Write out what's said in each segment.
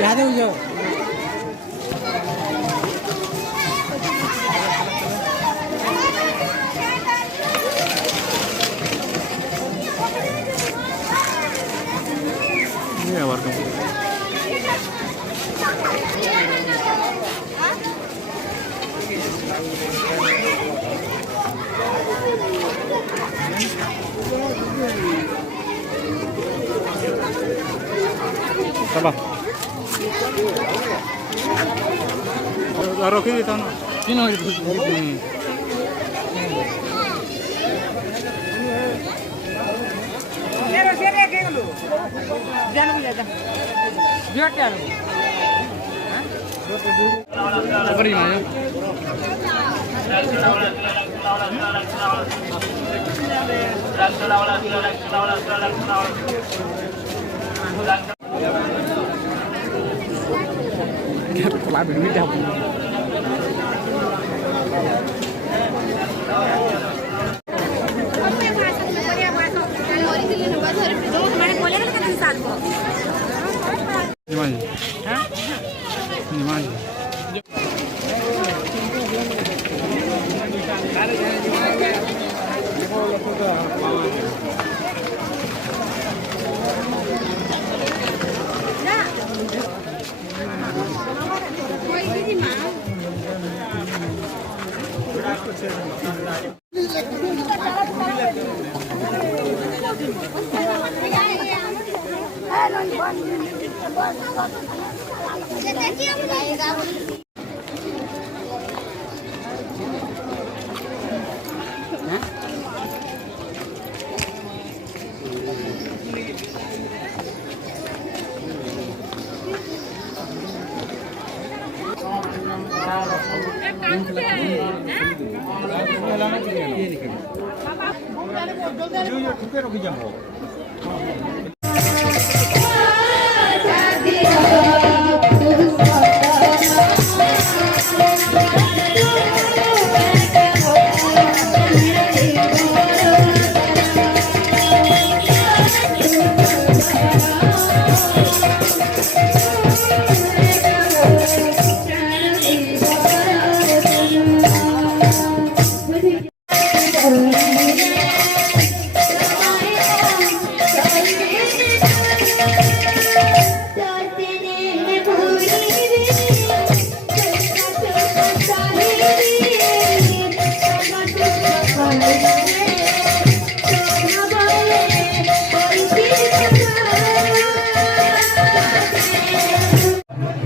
याद हो जाओ ये वर्क चलो रखी देता ना lại bị đau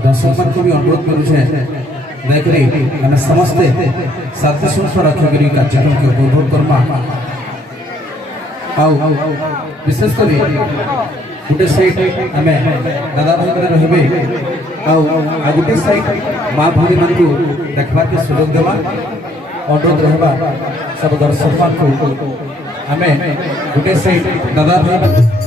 दर्शक को भी अनुरोध करुचे दयाकोरी आम समस्ते शांति शृंखला रक्षा करी कार्यक्रम को उपभोग करमा विशेष कर गोटे साइड आम दादा भाई मैंने रे गोटे साइड माँ भाई मान को देखबार के सुযোগ देवा अनुरोध रहा सब दर्शक मान को आम गोटे साइड दादा भाई